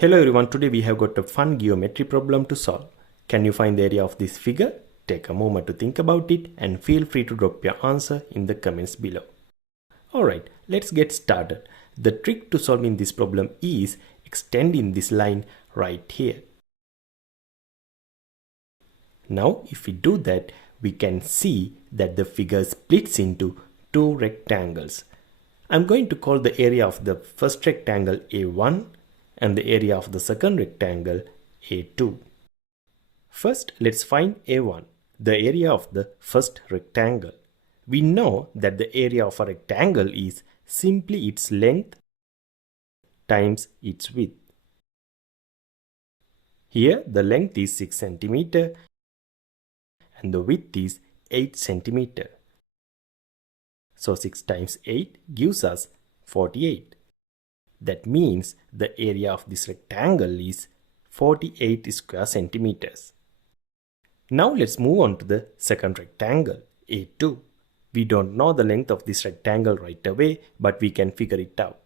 Hello everyone, today we have got a fun geometry problem to solve. Can you find the area of this figure? Take a moment to think about it and feel free to drop your answer in the comments below. Alright, let's get started. The trick to solving this problem is extending this line right here. Now if we do that, we can see that the figure splits into two rectangles. I'm going to call the area of the first rectangle A1 and the area of the second rectangle A2. First, let's find A1, the area of the first rectangle. We know that the area of a rectangle is simply its length times its width. Here, the length is 6 cm and the width is 8 cm. So 6 times 8 gives us 48. That means the area of this rectangle is 48 square centimeters. Now let's move on to the second rectangle, A2. We don't know the length of this rectangle right away, but we can figure it out.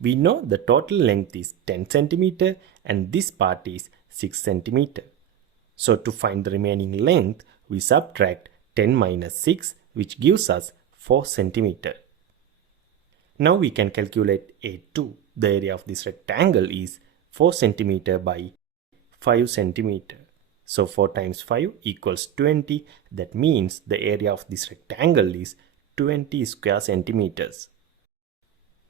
We know the total length is 10 centimeter and this part is 6 centimeter. So to find the remaining length, we subtract 10 minus 6, which gives us 4 centimeter. Now we can calculate A2. The area of this rectangle is 4 cm by 5 cm. So 4 times 5 equals 20. That means the area of this rectangle is 20 square centimeters.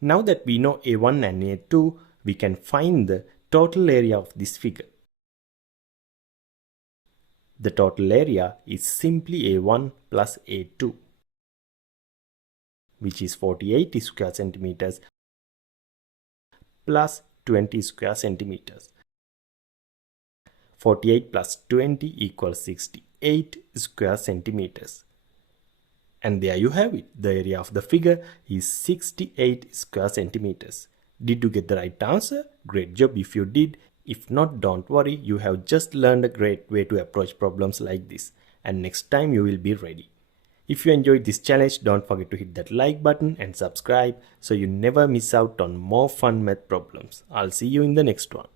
Now that we know A1 and A2, we can find the total area of this figure. The total area is simply A1 plus A2, which is 48 square centimeters plus 20 square centimeters. 48 plus 20 equals 68 square centimeters. And there you have it. The area of the figure is 68 square centimeters. Did you get the right answer? Great job if you did. If not, don't worry. You have just learned a great way to approach problems like this. And next time you will be ready. If you enjoyed this challenge, don't forget to hit that like button and subscribe so you never miss out on more fun math problems. I'll see you in the next one.